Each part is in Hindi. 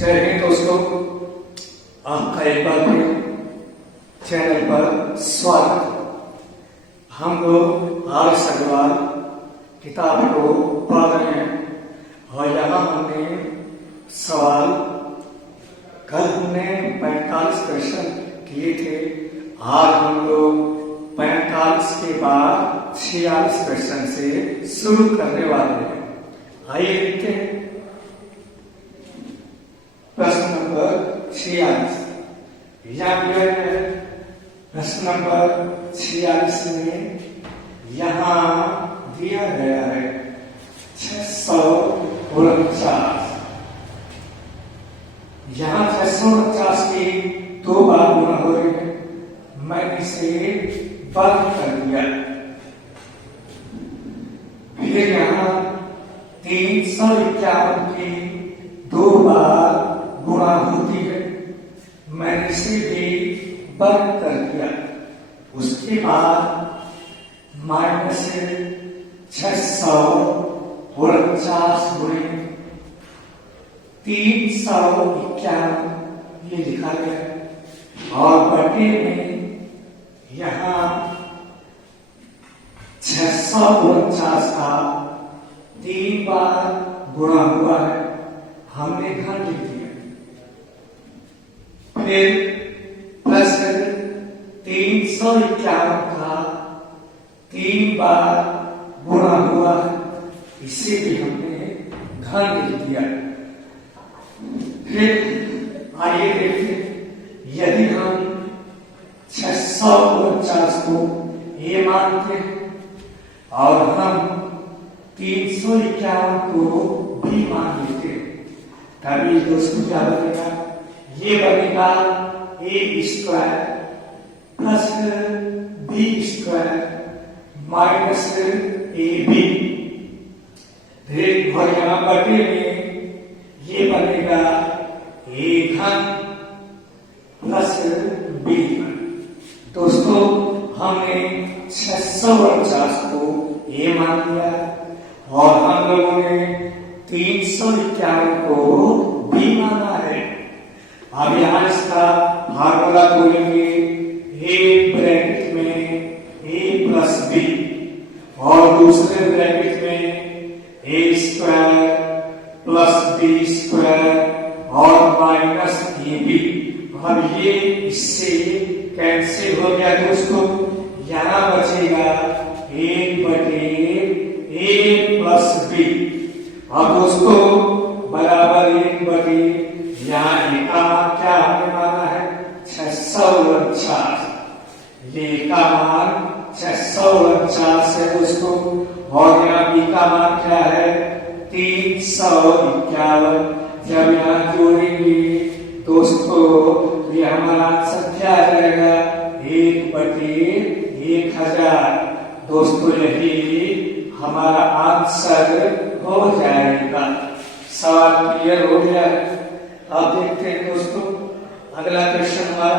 जय हिंद दोस्तों, आपका एक बार फिर चैनल पर स्वागत। हम लोग आज सगवार किताब को पढ़ रहे हैं और यहाँ हमने सवाल कल हमने 45 क्वेश्चन किए थे। आज हम लोग 45 के बाद 46 क्वेश्चन से शुरू करने वाले हैं। आइए देखते हैं प्रश्न नंबर 46। प्रश्न नंबर 46 में यहाँ दिया गया है 649। यहाँ 649 की दो बार गुणा हो रहे हैं, मैंने इसे बंद कर दिया। फिर यहाँ 351 की दो बार गुणा होती है, मैंने इसे भी बंद कर दिया। उसके बाद माइनस 649 गुणे 351 ये लिखा गया है और बटे में यहाँ 649 का 3 बार गुणा हुआ है, हमने घन लिख दिया। फिर प्लस 351 का 3 बार गुणा हुआ है, इसे भी हमने घन लिख दिया। फिर आइए देखिए, यदि हम 649 को ए मानते हैं और हम 351 को बी मान लेते हैं, तभी दोस्तों क्या बनेगा? ये बनेगा A square plus B square minus A B. और यहाँ बटे में ये बनेगा ए घन प्लस बी घन। दोस्तों हमने 649 को ए मान लिया और हम लोगों ने 351 को बी माना है। अब यहाँ इसका फार्मूला खोलेंगे, ए ब्रैकेट में ए प्लस बी और दूसरे ब्रैकेट में ए स्क्वायर प्लस बी स्क्वायर और माइनस ए बी। अब ये इससे कैंसिल हो गया दोस्तों, यहाँ बचेगा 1 बटे ए प्लस बी। अब दोस्तों बराबर 1 बटे यहाँ का क्या हमने माना है 649, ये का मान 649 है दोस्तों। और यहाँ बी का मान क्या है 351। जब यहाँ जोड़ेंगे दोस्तों ये हमारा आंसर क्या आ जाएगा 1 बटे 1000। दोस्तों यही हमारा आंसर हो जाएगा। सवाल क्लियर हो गया है। अब देखते हैं दोस्तों अगला क्वेश्चन हमारा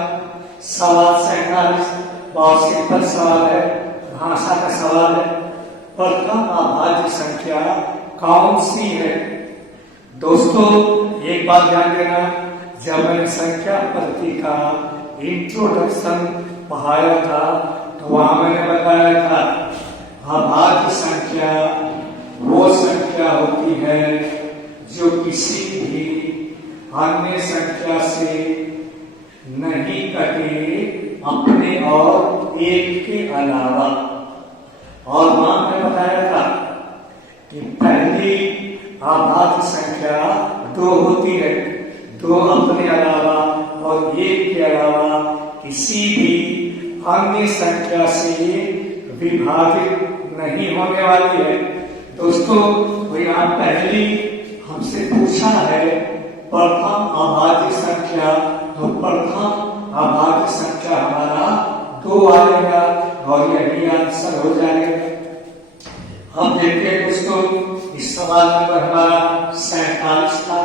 सवाल 47। बहुत सिंपल सवाल है, भाषा का सवाल है। प्रथम अभाज्य संख्या कौन सी है? दोस्तों एक बात ध्यान देना, जब मैंने संख्या पद्धति का इंट्रोडक्शन पढ़ाया था तो वहां मैंने बताया था अभाज्य संख्या वो संख्या होती है जो किसी भी अन्य संख्या से नहीं कटे अपने और एक के अलावा। और वहां मैं बताया था कि पहली अभाज्य संख्या 2 होती है, 2 अपने अलावा और एक के अलावा किसी भी अन्य संख्या से विभाजित नहीं होने वाली है। दोस्तों तो यहाँ पहली हमसे पूछा है प्रथम अभाज्य संख्या, तो प्रथम अभाज्य संख्या हमारा 2 आएगा और यही आंसर हो जाएगा। हम देखते हैं दोस्तों इस सवाल नंबर हमारा 47 था।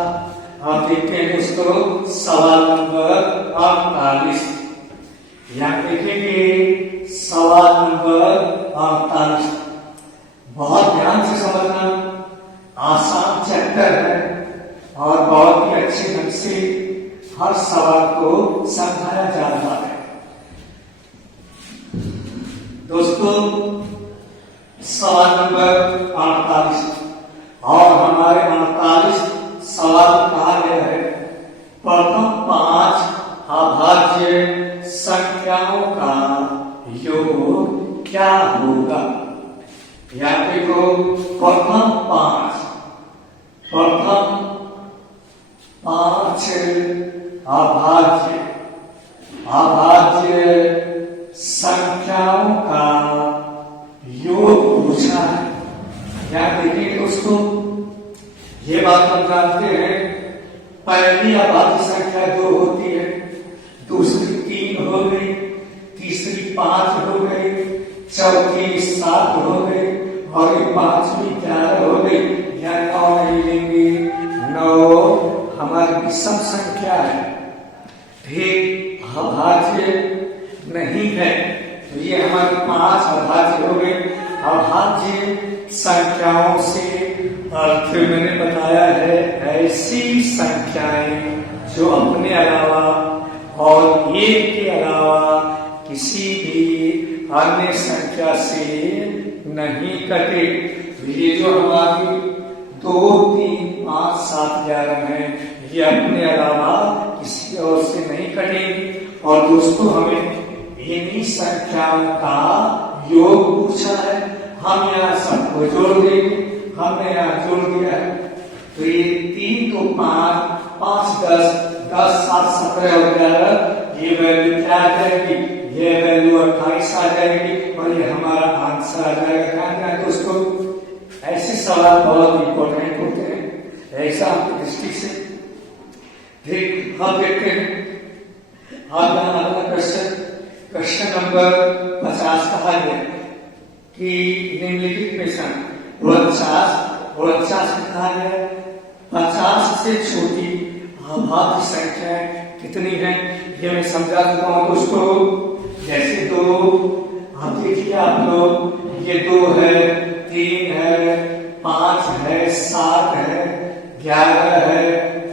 हम देखते हैं दोस्तों सवाल नंबर 48। यहाँ देखेंगे सवाल नंबर 48। बहुत ध्यान से समझना, आसान चैप्टर है और बहुत ही अच्छे ढंग से सवाल को समझाया जा रहा है। दोस्तों, सवाल नंबर 48 और हमारे 48 सवाल कहा गया है प्रथम 5 अभाज्य संख्याओं का योग क्या होगा। या देखो, प्रथम 5 अभाज्य संख्याओं का योग पूछा है। क्या देखिए दोस्तों, ये बात हम जानते हैं, पहली अभाज्य संख्या 2 होती है, दूसरी 3 हो गई, तीसरी 5 हो गई, चौथी 7 हो गई और 5वीं 11 हो गई। या 9 नहीं लेंगे, 9 हमारी विषम संख्या है, ठीक, अभाज्य नहीं है। तो ये हमारे 5 अभाज्य हो गए। अभाज्य संख्याओं से अर्थ मैंने बताया है ऐसी संख्याएं जो अपने अलावा और एक के अलावा किसी भी अन्य संख्या से नहीं कटे। ये जो हमारी 2, 3, 5, 7, 11 है, ये अपने अलावा किसी और से नहीं कटेगी। और दोस्तों, हमें इन्हीं संख्याओं का योग पूछा है। हम यहाँ सबको जोड़ देंगे, हमने यहाँ जोड़ दिया है। तो ये 3 को 5, 5 10, 10 7 17 हो जाएगा। ये वैल्यू क्या आ जाएगी, ये वैल्यू 28 आ जाएगी और ये हमारा आंसर आ जाएगा। ध्यान दें दोस्तों, ऐसे सवाल बहुत इंपॉर्टेंट होते हैं एग्जाम की दृष्टि से। ठीक, हम देखते हैं अगला क्वेश्चन नंबर 50 कहा गया कि निम्नलिखित में से 49 कहा गया 50 से छोटी अभाज्य संख्याएं कितनी हैं, ये मैं समझा चुका हूं दोस्तों। जैसे 2, अब देखिए आप लोग, ये 2 है, 3 है, 5 है, 7 है, 11 है,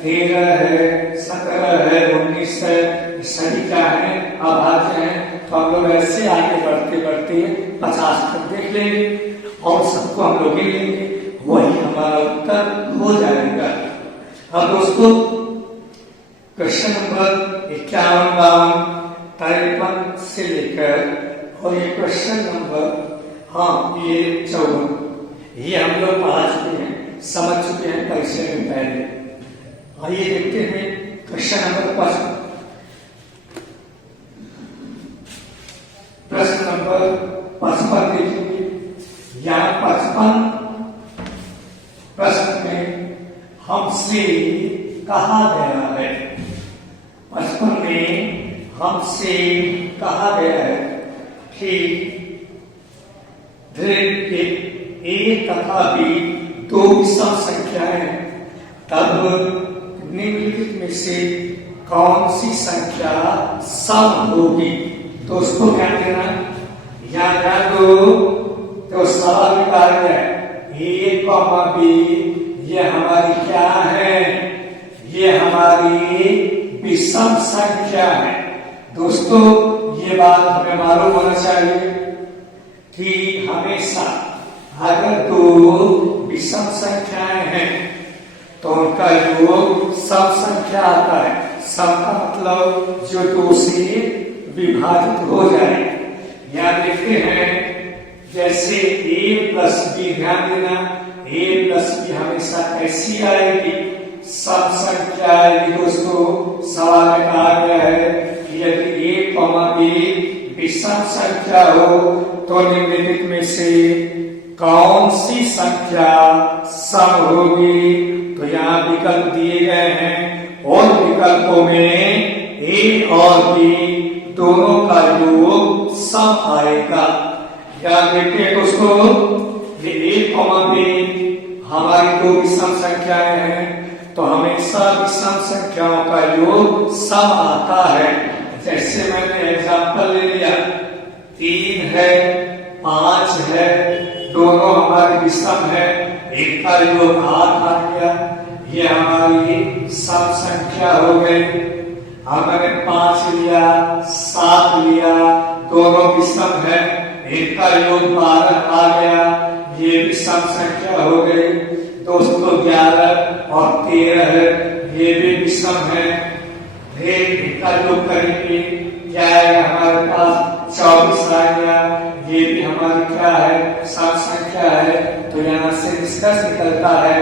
13 है, 17 है, 19 है, सभी क्या है, अभाज्य है। तो हम लोग ऐसे आगे बढ़ते बढ़ते 50 तक देख लेंगे और सबको हम लोग ले लेंगे, वही हमारा उत्तर हो जाएगा। अब दोस्तों, क्वेश्चन नंबर 51, 53 से लेकर और ये क्वेश्चन नंबर ये 54, ये हम लोग पढ़ा चुके हैं, समझ चुके हैं परीक्षा में पहले। आइए देखते हैं क्वेश्चन नंबर 55। प्रश्न नंबर 55 देखेंगे। यहाँ 55 प्रश्न में हमसे कहा गया है, 55 में हमसे कहा गया है कि एक तथा भी 2 विषम संख्याएं, तब निम्नलिखित में से कौन सी संख्या सम होगी। दोस्तों ध्यान देना, यहाँ ध्यान दो। तो सवाल में कहा गया A, B, ये हमारी क्या है, ये हमारी विषम संख्या है। दोस्तों, ये बात हमें मालूम होना चाहिए कि हमेशा अगर 2 विषम संख्याएं हैं तो उनका योग सम संख्या आता है। सम का मतलब जो 2 से विभाजित हो जाए। यहाँ देखते हैं, जैसे A प्लस B, ध्यान देना, A प्लस B हमेशा कैसी आएगी, सम संख्या आएगी। दोस्तों, सवाल में कहा गया है कि यदि A, B विषम संख्या हो तो निम्नलिखित में से कौन सी संख्या सम होगी। तो यहाँ विकल्प दिए गए हैं और विकल्पों में A और B दोनों का योग सम आएगा। क्या देखते हैं दोस्तों, ये A, B हमारी 2 विषम संख्याएं हैं, तो हमेशा विषम संख्याओं का योग सम आता है। जैसे मैंने एग्जांपल ले लिया, 3 है, 5 है, दोनों हमारे विषम है, एक का योग 8 आ गया, ये हमारी सम संख्या हो गई। अब मैंने 5 लिया, 7 लिया, दोनों की सम है, इनका योग 12 आ गया, ये भी सम संख्या हो गई। दोस्तों 11 और 13 है, ये भी विषम है। फिर इनका योग करेंगे, क्या है हमारे पास 24 आ गया, ये भी हमारी क्या है, सम संख्या है। तो यहाँ से निष्कर्ष निकलता है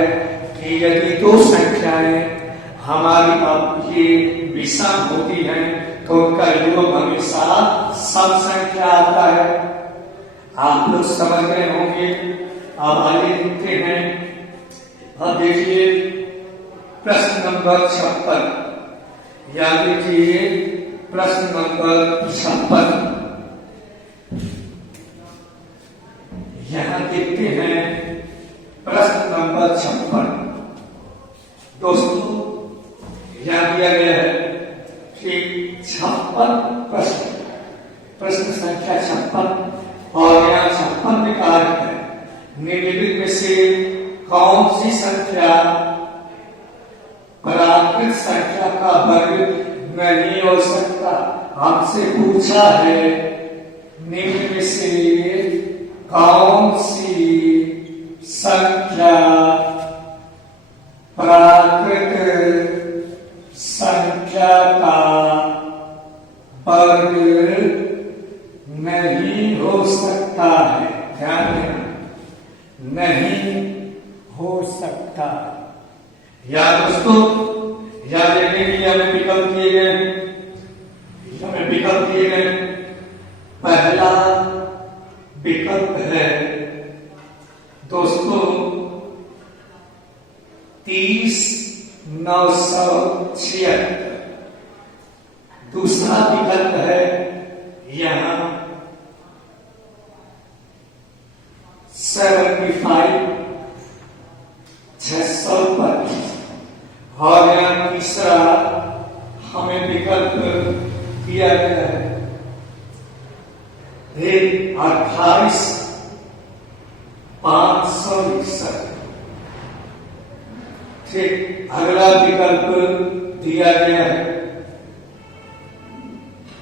कि यदि दो संख्याएं हमारी आपकी विषम होती हैं तो उनका योग हमेशा सम संख्या आता है। आप लोग समझ गए होंगे। अब आगे देखते हैं। अब देखिए प्रश्न नंबर 56, या देखिए प्रश्न नंबर 56। यहां देखते हैं प्रश्न नंबर 56। दोस्तों यहां दिया गया है कि 56 प्रश्न संख्या 56 और यहाँ 56 में कहा है निम्नलिखित में से कौन सी संख्या प्राकृत संख्या का वर्ग नहीं हो सकता। हमसे पूछा है निम्न में से कौन सी संख्या प्राकृत संख्या का वर्ग नहीं हो सकता है। ध्यान देना, नहीं हो सकता। या दोस्तों या देखने के लिए हमें विकल्प दिए गए। पहला विकल्प है दोस्तों 30,976। दूसरा विकल्प है यहां 75,625 और यहां तीसरा हमें विकल्प दिया गया है 28,561। ठीक, अगला विकल्प दिया गया है।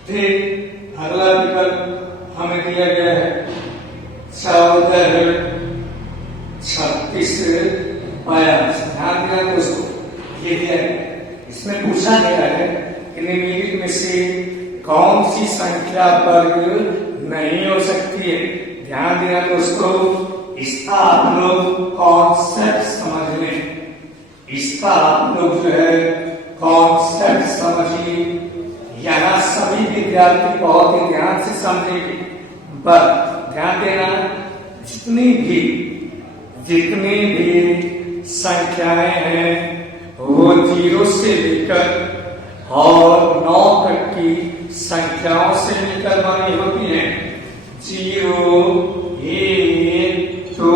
ठीक, अगला विकल्प हमें दिया गया है 14,36,42। ध्यान देना दोस्तों, ये दिया है। इसमें पूछा गया है कि निम्नलिखित में से कौन सी संख्या वर्ग नहीं हो सकती है। ध्यान देना दोस्तों, इसका आप लोग कॉन्सेप्ट समझ लें। इसका आप लोग जो है कॉन्सेप्ट समझिए। यहाँ सभी विद्यार्थी बहुत ही ध्यान से समझेंगे। पर ध्यान देना, जितनी भी संख्याएं हैं वो 0 से लेकर और 9 तक की संख्याओं से मिलकर बनी होती हैं। 0, 1, 2,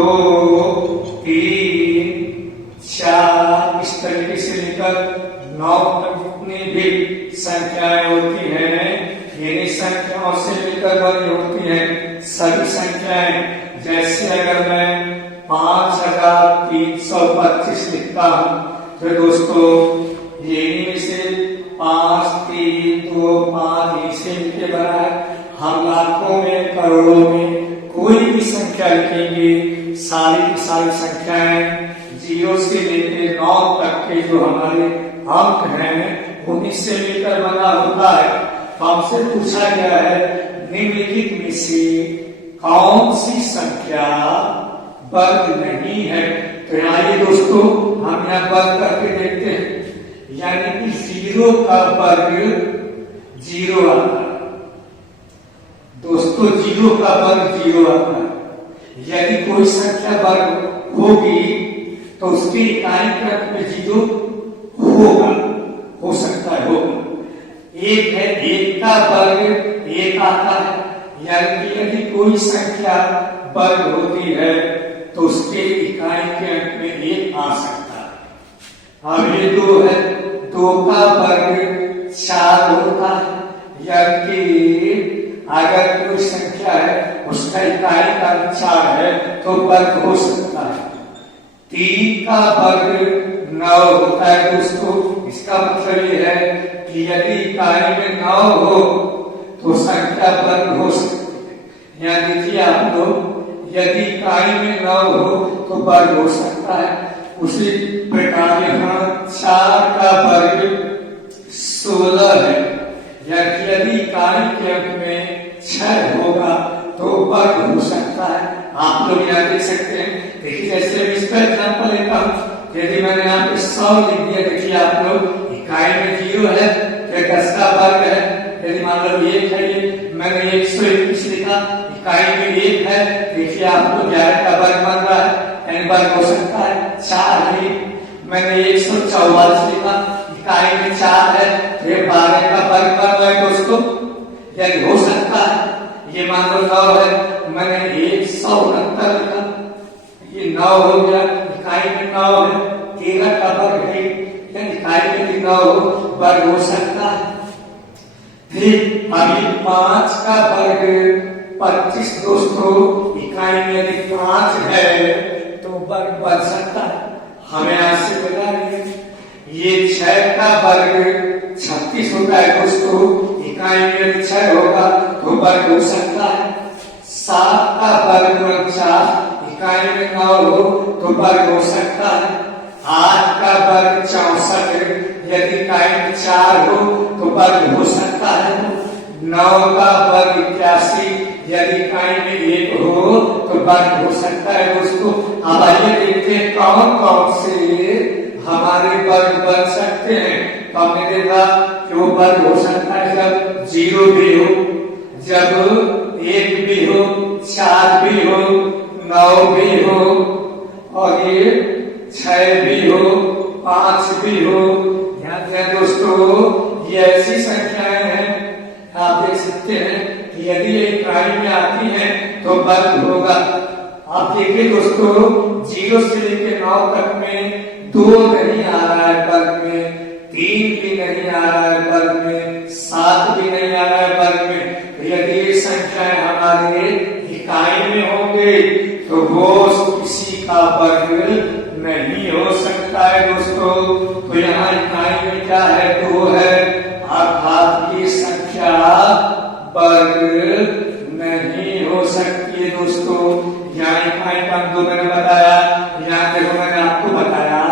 3, 4 इस तरीके से लेकर 9 तक जितनी भी संख्याएं होती हैं इन्हीं संख्याओं से मिलकर बनी होती हैं सभी संख्याएं। जैसे अगर मैं 5,325 लिखता हूं तो दोस्तों यही में से 5, 3, 2, 5 इसे मिलकर बना है। हम लाखों में करोड़ों में कोई भी संख्या लिखेंगे, सारी की सारी संख्याएं 0 से लेकर 9 तक के जो हमारे अंक हैं उन्हीं से मिलकर बना होता है। तो हमसे पूछा गया है निम्नलिखित में से कौन सी संख्या वर्ग नहीं है। तो आइए दोस्तों हम यहाँ वर्ग करके देखते हैं। यानी कि 0 का वर्ग 0 आता है। दोस्तों 0 का वर्ग 0 आता है। यदि कोई संख्या वर्ग होगी तो उसकी इकाई क्रम में 0 होगा, हो सकता है होगा। एक है 1 का वर्ग 1 आता है। यानी कि यदि कोई संख्या वर्ग होती है तो उसके इकाई के अंक में 1 आ सकता है। अब ये 2 है, 2 का वर्ग 4 होता है। यानी कि अगर कोई संख्या है उसका इकाई का 4 है तो वर्ग हो सकता है। 3 का वर्ग 9 होता है दोस्तों। इसका मतलब ये है कि कि यदि इकाई में 9 हो तो संख्या वर्ग हो सकती है। यहाँ देखिए आप लोग, यदि इकाई में 9 हो तो वर्ग हो सकता है। उसी प्रकार यहाँ 4 का वर्ग 16 है। यदि इकाई के अंक में 6 होगा तो वर्ग हो सकता है। आप लोग यहाँ देख सकते हैं। देखिए जैसे मैं इसका एग्जाम्पल लेता हूँ, यदि मैंने यहाँ पे 100 लिख दिया, देखिए आप लोग इकाई में 0 है तो 10 का वर्ग है। यदि मान लो 1 है, ये मैंने 121 लिखा, इकाई में 1 है, देखिए आपको 11 का वर्ग बन रहा है, यानी वर्ग हो सकता है। 4 है, मैंने 144 लिखा, इकाई में 4 है, ये 12 का वर्ग बन रहा है दोस्तों, यानी हो सकता है। ये मान लो 9 है, मैंने 169 लिखा, ये 9 हो गया, इकाई में 9 है, 13 का वर्ग है, यानी इकाई में 9 वर्ग हो सकता है। फिर अभी 5 का वर्ग 25 दोस्तों, इकाई में यदि 5 है तो वर्ग बन सकता है। हमें यहाँ से बता दें, ये 6 का वर्ग 36 होता है दोस्तों, इकाई में यदि 6 होगा तो वर्ग हो सकता है। 7 का वर्ग 49, इकाई में 9 हो तो वर्ग हो सकता है। 8 का वर्ग 64, यदि इकाई में 4 हो तो वर्ग हो सकता है। 9 का वर्ग 81, यदि इकाई में 1 हो तो वर्ग हो सकता है दोस्तों। अब आइए देखते हैं कौन कौन से हमारे वर्ग बन सकते हैं। तो हमने देखा कि वो वर्ग हो सकता है जब 0 भी हो, जब 1 भी हो, 4 भी हो, 9 भी हो, और ये 6 भी हो, 5 भी हो। ध्यान दें दोस्तों, ये ऐसी संख्याएं हैं, आप देख सकते हैं कि यदि ये इकाई में आती हैं तो वर्ग होगा। आप देखिए दोस्तों, 0 से लेकर 9 तक में 2 नहीं आ रहा है वर्ग में, 3 भी नहीं आ रहा है वर्ग में, 7 भी नहीं आ रहा है वर्ग में। तो यदि ये संख्याएं हमारे इकाई में होंगे तो वो किसी का वर्ग नहीं हो सकता है दोस्तों। तो यहाँ इकाई में क्या है, 2 है, अर्थात ये संख्या वर्ग नहीं हो सकती है दोस्तों। यहाँ इकाई का अंक 2 मैंने बताया, यहाँ देखो मैंने आपको बताया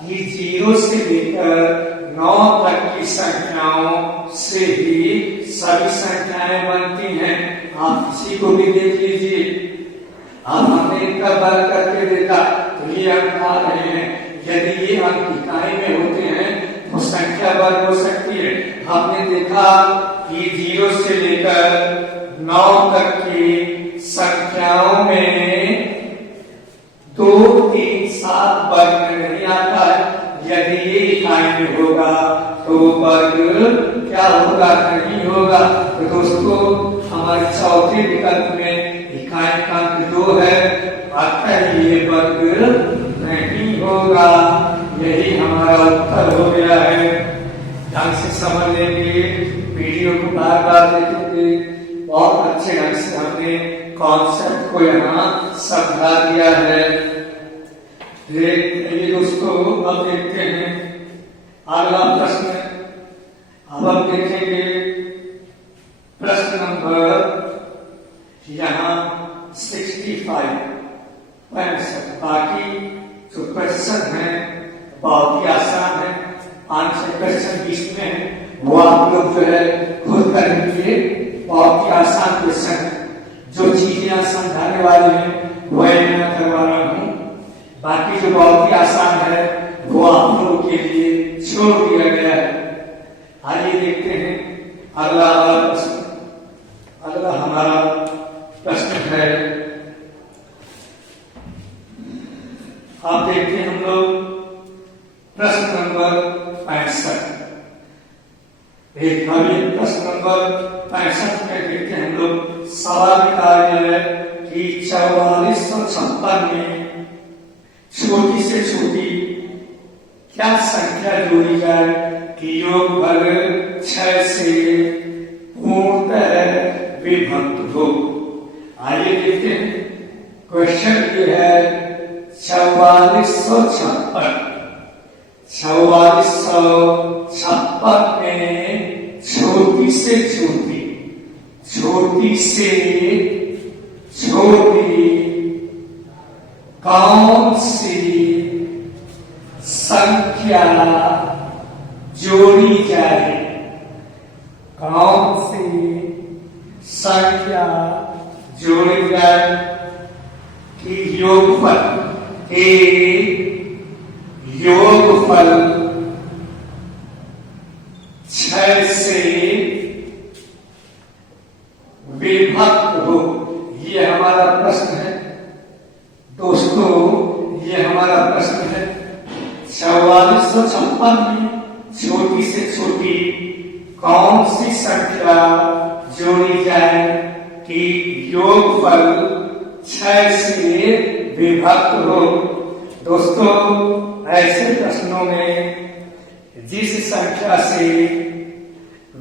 कि 0 से लेकर 9 तक की संख्याओं से ही सभी संख्याएं बनती हैं। आप किसी को भी देख लीजिए, अब हमने इनका वर्ग करके देखा तो ये अंक आ रहे हैं। यदि ये अंक इकाई में होते हैं तो संख्या वर्ग हो सकती है। हमने देखा कि 0 से लेकर 9 तक की संख्याओं में 2, 3, 7 वर्ग में नहीं आता है। यदि ये इकाई में होगा तो वर्ग क्या होगा, नहीं होगा। तो दोस्तों हमारे चौथे विकल्प में इकाई का अंक 2 है, अतः ये वर्ग नहीं होगा। यही हमारा उत्तर हो गया है। ढंग से समझ लेंगे, वीडियो को बार बार देखेंगे, बहुत अच्छे ढंग से हमने कॉन्सेप्ट को यहाँ समझा दिया है। ये दोस्तों अब देखते हैं अगला प्रश्न। अब हम देखेंगे प्रश्न नंबर यहाँ 65। बाकी जो क्वेश्चन है बहुत ही आसान है, 5-6 क्वेश्चन बीच में है, वो आप लोग जो है खुद करेंगे। बहुत ही आसान क्वेश्चन है, जो चीजें समझाने वाली हैं वही मैं करवा रहा हूँ। बाकी जो बहुत ही आसान है वो आप लोगों के लिए छोड़ दिया गया है। आइए देखते हैं अगला प्रश्न। अगला हमारा प्रश्न है, आप देखते हैं हम लोग प्रश्न नंबर 65। एक प्रश्न नंबर 65 में देखते हैं हम लोग सवाल कार्य है कि 4456 में छोटी से छोटी क्या संख्या जोड़ी जाए कि योग वर्ग 6 से पूर्णतः विभक्त हो। आइए देखते हैं, क्वेश्चन ये है 4456 में संख्या जोड़ी जाए। कौन सी संख्या जोड़ी जाए कि योगफल योगफल 6 से विभक्त हो। ये हमारा प्रश्न है दोस्तों, ये हमारा प्रश्न है। 4456 में छोटी से छोटी कौन सी संख्या जोड़ी जाए कि योगफल 6 से विभक्त हो। दोस्तों, ऐसे प्रश्नों में जिस संख्या से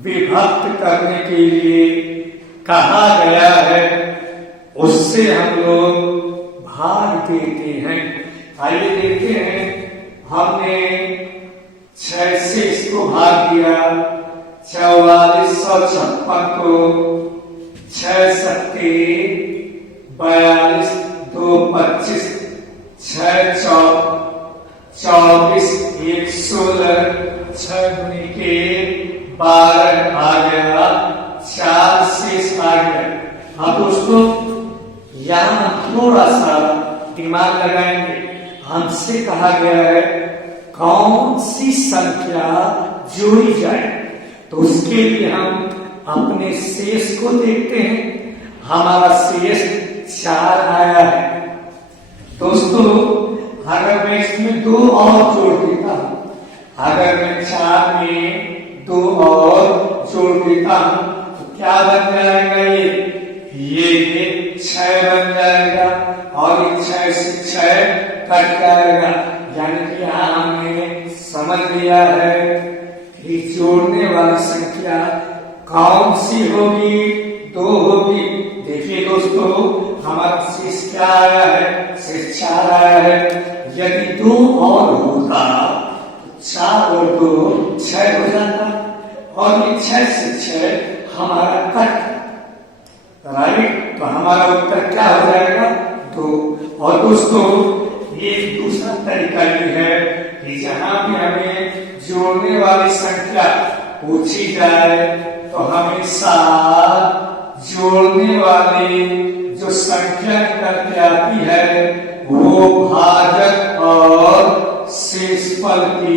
विभक्त करने के लिए कहा गया है उससे हम लोग भाग देते हैं। आइए देखते हैं, हमने 6 से इसको भाग दिया। 4456 को 6 सत्ते 42, 2 25, 6 चौक 24, 1 16, 6 गुने के 12 आ गया, 4 शेष आ गया। अब दोस्तों यहाँ थोड़ा सा दिमाग लगाएंगे। हमसे कहा गया है कौन सी संख्या जोड़ी जाए, तो उसके लिए हम अपने शेष को देखते हैं। हमारा शेष 4 आया है। दोस्तों, अगर मैं इसमें 2 और जोड़ देता हूं, अगर मैं 4 में 2 और जोड़ देता हूं तो क्या बन जाएगा? ये 6 बन जाएगा और ये 6 से 6 कट जाएगा। यानी कि यहां हमने समझ लिया है कि जोड़ने वाली संख्या कौन सी होगी? 2 होगी। देखिए दोस्तों, हमारा शेष क्या आया है? शेष 4 आया है। यदि 2 और होता, 4 और 2 6 हो जाता और ये 6 से 6 हमारा कट, राइट? तो हमारा उत्तर क्या हो जाएगा? 2। और दोस्तों, ये दूसरा तरीका ये है कि जहां भी हमें जोड़ने वाली संख्या पूछी जाए तो हमेशा जोड़ने वाली जो संख्या निकल के आती है वो भाजक और शेषफल के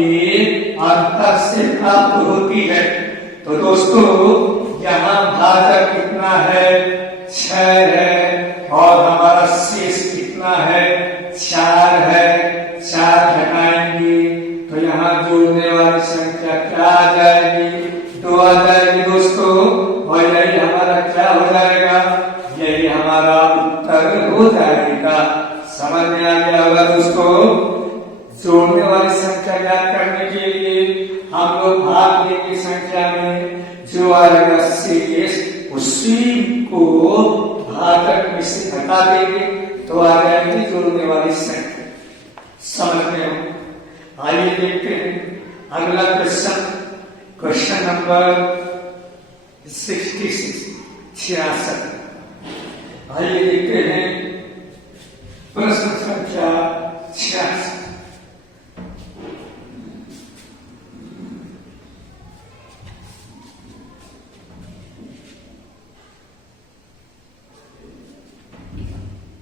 अंतर से प्राप्त होती है। तो दोस्तों, यहाँ भाजक कितना है? 6 है और हमारा शेष कितना है? 4 है। 4 घटाएंगे तो यहाँ जोड़ने वाली संख्या क्या आ जाएगी? 2 आ जाएगी दोस्तों। और यही हमारा क्या हो जाएगा? यही हमारा उत्तर हो जाएगा। समझ में आ गया होगा दोस्तों? जोड़ने वाली संख्या ज्ञात करने के लिए हम लोग भाग देंगे संख्या में, जो आएगा शेष उसी को भाजक में से घटा देंगे तो आ जाएगी जोड़ने वाली संख्या। समझ में हो? आइए देखते हैं अगला क्वेश्चन, क्वेश्चन नंबर 66। आइए देखते हैं प्रश्न संख्या 66।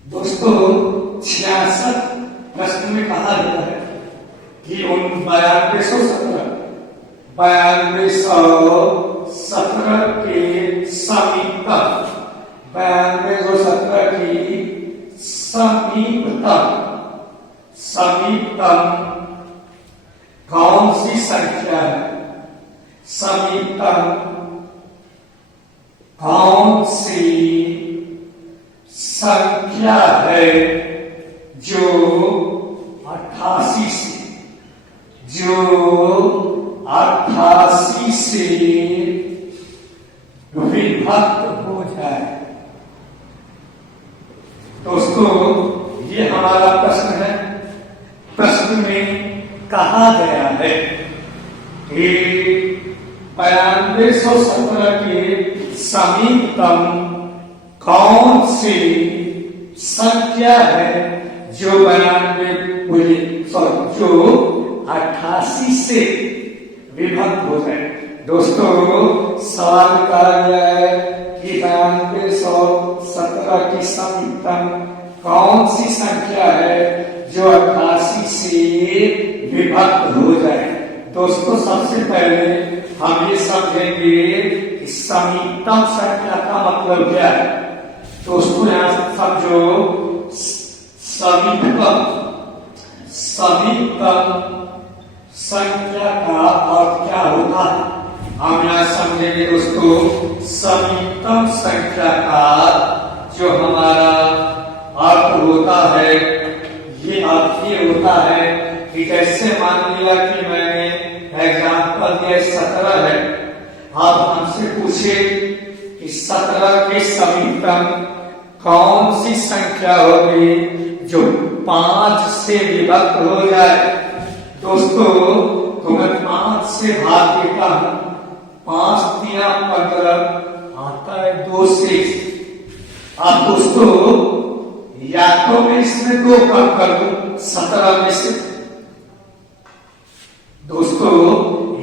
दोस्तों, 66 प्रश्न में कहा गया है कि 9217 के समीपतम, 9217 की समीपतम कौन सी संख्या है? समीपतम कौन सी संख्या है जो 88 से विभक्त हो जाए? दोस्तों, ये हमारा प्रश्न है। प्रश्न में कहा गया है कि 9217 के समीपतम कौन सी संख्या है जो 92, जो 88 से विभक्त हो जाए। दोस्तों सवाल कहा गया है कि 9217 की समीपतम कौन सी संख्या है जो 88 से विभक्त हो जाए। दोस्तों सबसे पहले हम ये समझेंगे कि समीपतम संख्या का मतलब क्या है। दोस्तों यहां समझो, समीपतम संख्या का अर्थ क्या होता है, हम यहां समझेंगे। दोस्तों समीपतम संख्या का जो हमारा अर्थ होता है, ये अर्थ ये होता है कि जैसे मान लिया कि मैंने एग्जाम्पल दिया 17 है, आप हमसे पूछे कि 17 के समीपतम कौन सी संख्या होगी जो 5 से विभक्त हो जाए। दोस्तों तो मैं 5 से भाग देता हूं, 5 3 15 आता है 2 से। अब दोस्तों या तो मैं इसमें 2 कम कर दूं 17 में से। दोस्तों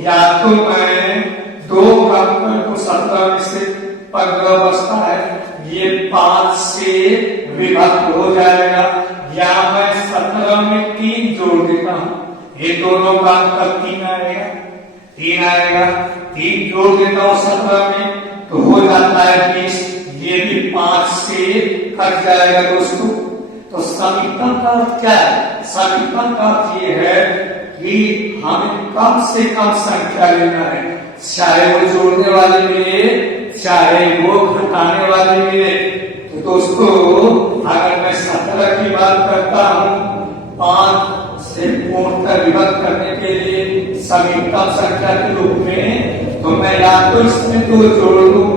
या तो मैं 2 कम कर दूं 17 में से, 15 बचता है, ये 5 से विभक्त हो जाएगा। या मैं 17 में 3 जोड़ देता हूं, ये दोनों का अंतर 3 आएगा, 3 आएगा, 3 जोड़ देता हूं 17 में तो हो जाता है 20, ये भी 5 से कट जाएगा। दोस्तों तो समीपतम का अर्थ क्या है? समीपतम का अर्थ ये है कि हमें कम से कम संख्या लेना है, चाहे वो जोड़ने वाले मिले चाहे वो घटाने वाले मिले। तो दोस्तों अगर मैं 17 की बात करता हूं 5 से पूर्णतः विभक्त करने के लिए समीपतम संख्या के रूप में, तो मैं या तो इसमें 2 जोड़ दूं,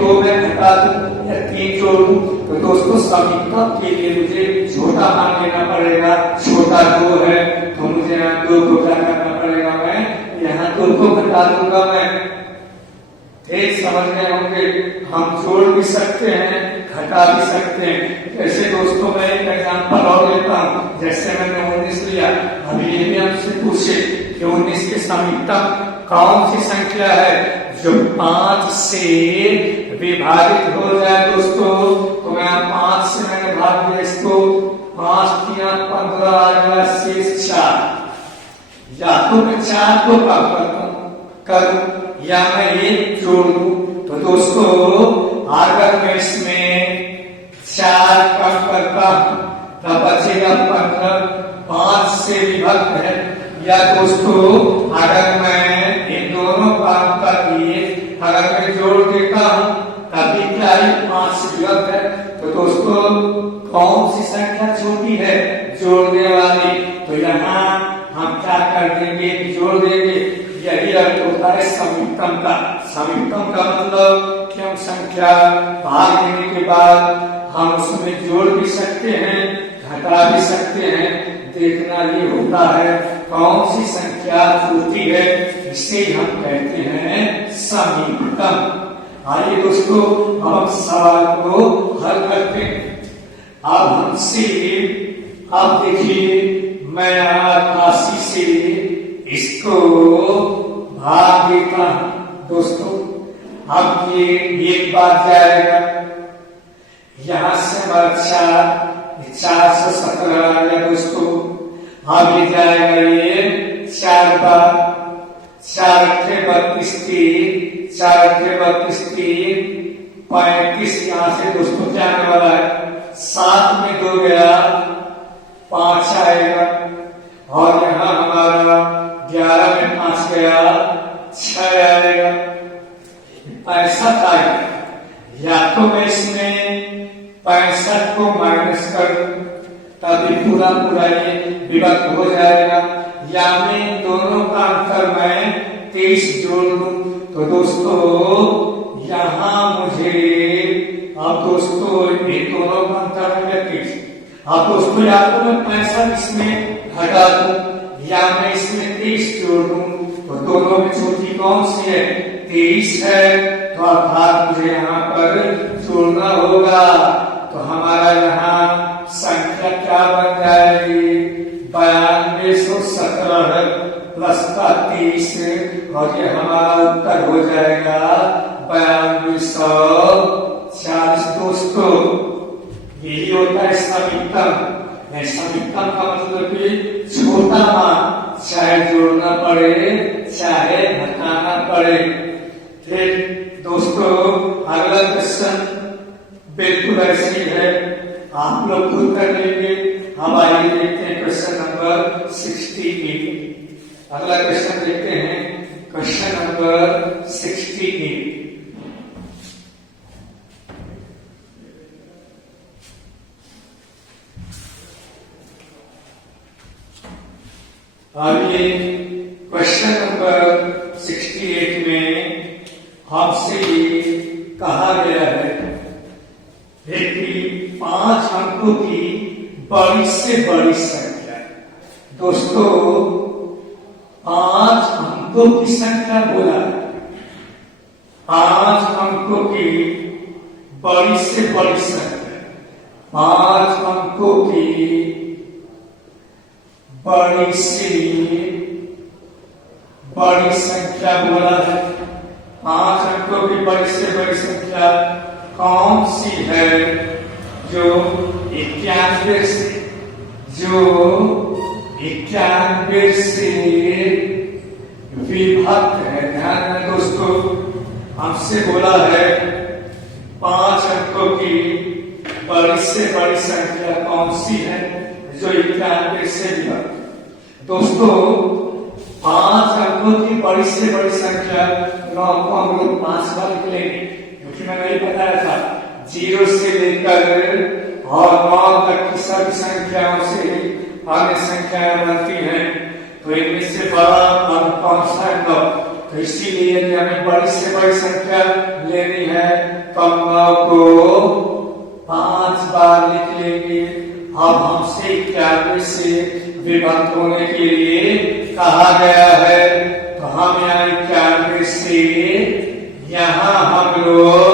2 में घटा दूं या 3 जोड़ दूं। तो दोस्तों समीपतम के लिए मुझे छोटा मान लेना पड़ेगा, छोटा 2 है तो मुझे यहाँ 2 को क्या करना पड़ेगा, मैं यहाँ 2 को घटा दूंगा। मैं एक समझ गए होंगे, हम जोड़ भी सकते हैं घटा भी सकते हैं। ऐसे दोस्तों मैं एक एग्जांपल और लेता हूँ, जैसे मैंने 19 लिया, अभी ये भी हमसे पूछे कि 19 के समीपतम कौन सी संख्या है जो 5 से विभाजित हो जाए। दोस्तों तो मैं 5 से मैंने भाग दिया इसको, 5 3 15 आ गया, शेष 4। या तो मैं 4 को करूं या मैं 1 जोड़ दूं। तो दोस्तों अगर मैं इसमें 4 कम करता हूं तब बचेगा 15, 5 से विभक्त है। या दोस्तों अगर मैं इन दोनों का अंतर अगर मैं जोड़ देता हूं तभी क्या है 5 से विभक्त है। तो दोस्तों कौन सी संख्या छोटी है, जोड़ने वाली। तो यहाँ हम क्या कर देंगे, जोड़ देंगे। यही अर्थ होता है समीपतम का। समीपतम का मतलब कि हम संख्या भाग देने के बाद हम उसमें जोड़ भी सकते हैं घटा भी सकते हैं। देखना ये होता है कौन सी संख्या छोटी है, इसे हम कहते हैं समीपतम। आइए दोस्तों अब हम सवाल को हल करते हैं। अब हमसे अब देखिए मैं 88 से इसको भाग देता हूं। दोस्तों अब ये एक बार जाएगा, यहां से हमारा 417 आ गया। दोस्तों अब ये जाएगा, ये 4 बार, 4 के 32 3, 4 के 32 3, 35 यहां से दोस्तों क्या आने वाला है, 7 में 2 गया, 5 आएगा। और यहां हमारा 11 में 5 गया, 6 आएगा, 65 आएगा। या तो मैं इसमें 65 को माइनस कर दूं तभी पूरा ये विभक्त हो जाएगा। या मैं इन दोनों का अंतर मैं 23 जोड़ दूं। तो दोस्तों यहां मुझे अब दोस्तों इन दोनों का अंतर है 23। अब दोस्तों या तो मैं 65 इसमें घटा दूं या मैं इसमें 23 जोड़ दूं। तो दोनों में छोटी कौन सी है, 23 है। तो अर्थात मुझे यहाँ पर जोड़ना होगा। तो हमारा यहाँ संख्या क्या बन जाएगी, 9217 प्लस का 30 और ये हमारा उत्तर हो जाएगा 9240। दोस्तों यही होता है समीकरण। समीकरण का मतलब कि छोटा मान चाहे जोड़ना पड़े चाहे घटाना पड़े। फिर दोस्तों अगला क्वेश्चन बिल्कुल ऐसे ही है, आप लोग खुद कर लेंगे। हम आइए देखते हैं क्वेश्चन नंबर 68। अगला क्वेश्चन देखते हैं, क्वेश्चन नंबर 68। आगे क्वेश्चन नंबर 68 में हमसे कहा गया है कि 5 अंकों की बड़ी से बड़ी संख्या। दोस्तों 5 अंकों की संख्या बोला, 5 अंकों की बड़ी से बड़ी संख्या, 5 अंकों की बड़ी से बड़ी संख्या बोला है। 5 अंकों की बड़ी से बड़ी संख्या कौन सी है जो 91 से विभक्त है। ध्यान में दोस्तों हमसे बोला है 5 अंकों की बड़ी से बड़ी संख्या कौन सी है जो 91 से विभक्त। दोस्तों 5 अंकों की बड़ी से बड़ी संख्या 9 को हम लोग 5 बार निकलेंगे, क्योंकि मैंने नहीं बताया था 0 से लेकर और 9 तक की सभी संख्याओं से अन्य संख्याएं बनती हैं। तो इनमें से बड़ा अंक कौन सा है? 9। तो इसीलिए यदि हमें बड़ी से बड़ी संख्या लेनी है तो 9 को 5 बार लिख लेंगे। अब हमसे 91 से विभक्त होने के लिए कहा गया है, तो हम यहाँ 91 से यहाँ हम लोग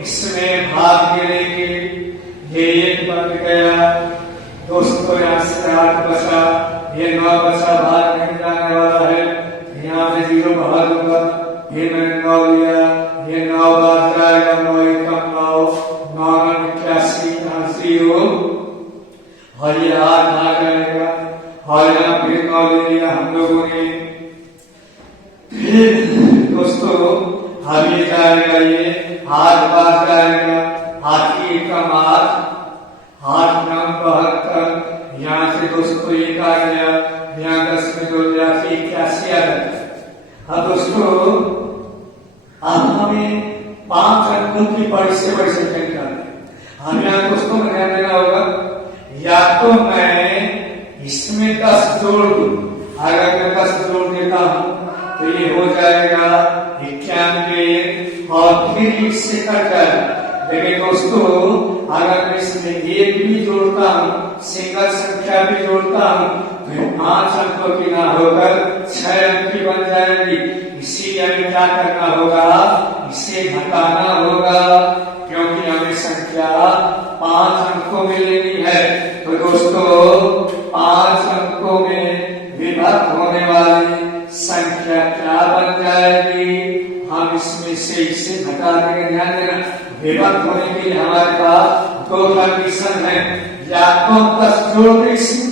इसमें भाग लेंगे। ये 1 बन गया दोस्तों, यहाँ से 8 बचा, ये 9 बचा, भाग नहीं जाने वाला है। यहाँ में 0 बढ़ा दूंगा, ये मैंने 9 लिया, ये 9 बार जाएगा, 9 एकम 9, 9 81 0 और ये 8 भाग जाएगा और यहाँ फिर 9 ले लिया हम लोगों ने। फिर दोस्तों अब ये जाएगा, ये 8 बार जाएगा, 8 की एकम 8, 8 9 72, यहाँ से दोस्तों 1 आ गया, यहाँ 10 में 2 81 आ गया। अब दोस्तों अब हमें 5 अंकों की बड़ी से बड़ी संख्या निकालनी है। हम यहाँ दोस्तों को ध्यान देना होगा, या तो मैं इसमें 10 जोड़ दूं, अगर मैं 10 जोड़ देता हूं तो ये हो जाएगा 91 और फिर इससे कट जाएगा। लेकिन दोस्तों अगर मैं इसमें 1 भी जोड़ता हूं, सिंगल संख्या भी जोड़ता हूं, तो 5 अंकों की ना होकर 6 अंक की बन जाएगी। इसीलिए हमें क्या करना होगा, इसे घटाना होगा, क्योंकि हमें संख्या 5 अंकों में लेनी है। तो दोस्तों 5 अंकों में विभक्त होने वाली संख्या क्या बन जाएगी, हम इसमें से इसे घटा देंगे। ध्यान देना, विभक्त होने के लिए हमारे पास 2 कंडीशन है, या तो 10 जोड़ दे इसमें,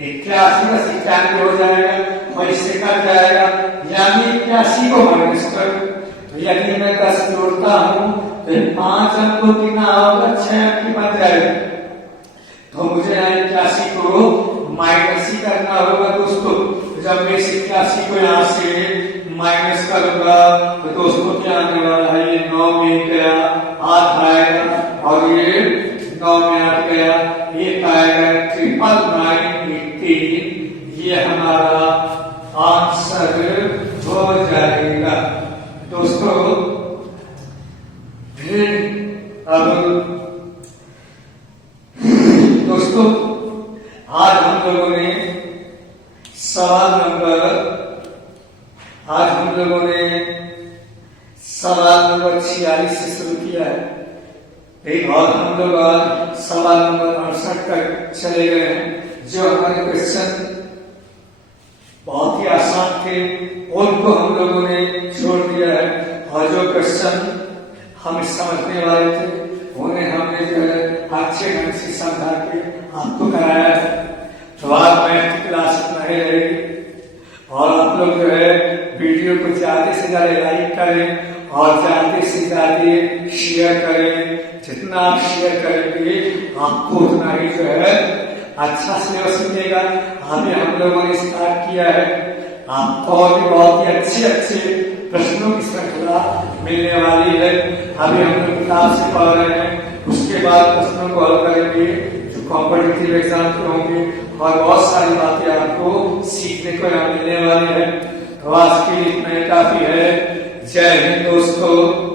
81 का 91 हो जाएगा और इससे कट जाएगा, यानी 81 को माइनस कर। तो यदि मैं 10 जोड़ता हूं तो 5 अंकों की ना होगा, 6 अंक की बन जाएगी। तो मुझे 81 को माइनस ही करना होगा दोस्तों। जब मैं 81 को यहाँ से माइनस करूंगा तो दोस्तों क्या आने वाला है, ये 9 में गया 8 आएगा और ये 9 में 8 गया, ये आएगा 99918। ये हमारा आंसर हो जाएगा दोस्तों। फिर अब दोस्तों आज हम लोगों ने सवाल नंबर 46 से शुरू किया है, और हम लोग आज सवाल नंबर 68 तक चले गए हैं, जो हमारे क्वेश्चन बहुत ही आसान थे उनको हम लोगों ने छोड़ दिया है, और जो क्वेश्चन हम समझने वाले थे उन्हें हमने जो है अच्छे ढंग से समझा के आपको कराया है। तो आज मैथ की क्लास इतना ही रहेगी, और आप लोग जो है वीडियो को ज्यादा से ज्यादा लाइक करें और ज्यादा से ज्यादा शेयर करें। जितना आप शेयर करेंगे आपको उतना ही जो है अच्छा सिलेबस मिलेगा। अभी हम लोगों ने स्टार्ट किया है, आपको और भी बहुत ही अच्छे अच्छे प्रश्नों की श्रृंखला मिलने वाली है। अभी हम लोग किताब से पढ़ रहे हैं, उसके बाद प्रश्नों को हल करेंगे जो कॉम्पिटिटिव एग्जाम के होंगे, और बहुत सारी बातें आपको सीखने को यहाँ मिलने वाली है। तो आज के लिए इतना ही काफी है। जय हिंद दोस्तों।